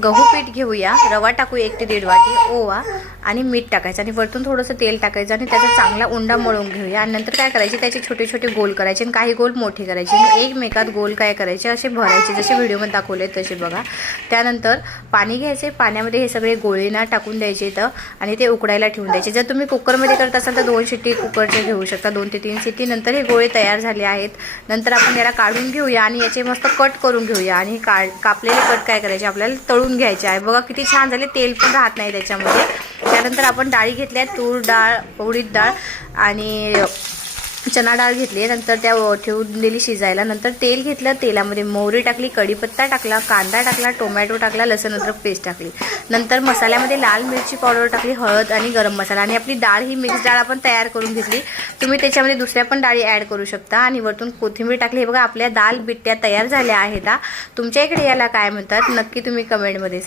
गहू पीठ घेऊया, रवा टाकू 1 ते 1.5 वाटी, ओवा आणि मीठ टाकायचं आणि वरतून थोडंसं तेल टाकायचं आणि त्याचा चांगला उंडा मळून घेऊया। आणि नंतर काय करायचे, त्याचे छोटे छोटे गोल करायचे आणि काही गोल मोठे करायचे आणि एकमेकात गोल काय करायचे असे भरायचे, जसे व्हिडिओमध्ये दाखवले तसे बघा। त्यानंतर पाणी घ्यायचे, पाण्यामध्ये हे सगळे गोळे ना टाकून द्यायचे इथं आणि ते उकडायला ठेवून द्यायचे। जर तुम्ही कुकरमध्ये करत असाल तर 2 शिट्टी कुकरचे घेऊ शकता, 2 ते 3 शिट्टी। नंतर हे गोळे तयार झाले आहेत। नंतर आपण याला काढून घेऊया आणि याचे मस्त कट करून घेऊया आणि कापलेले कट काय करायचे आपल्याला तळून घ्यायचे आहे। बघा किती छान झाले, तेल पण राहत नाही त्याच्यामध्ये। त्यानंतर आपण डाळी घेतल्या, तूर डाळ, उडीद डाळ आणि चना डाळ घेतली। नंतर त्या ठेवून दिली शिजायला। नंतर तेल घेतलं, तेलामध्ये मोहरी टाकली, कढीपत्ता टाकला, कांदा टाकला, टोमॅटो टाकला, लसूण अद्रक पेस्ट टाकली। नंतर मसाल्यामध्ये लाल मिरची पावडर टाकली, हळद आणि गरम मसाला आणि आपली डाळ ही मिक्स डाळ आपण तयार करून घेतली। तुम्ही त्याच्यामध्ये दुसऱ्या पण डाळी ॲड करू शकता आणि वरतून कोथिंबीर टाकली। हे बघा आपल्या दाल बिट्ट्या तयार झाल्या आहेत। तुमच्या इकडे याला काय म्हणतात नक्की तुम्ही कमेंटमध्ये सांगा।